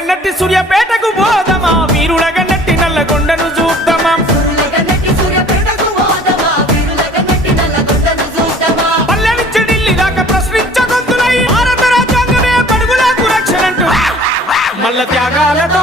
గన్నట్టి సూర్యాపేటకు పోదమా వీరుల గన్నట్టి నల్లగొండను చూద్దామా పల్లె నుంచి ఢిల్లీ దాకా ప్రశ్నించగొంతులై భారత రాజ్యాంగమే పడుగులకు రక్షణంటూ మల్ల త్యాగాలతో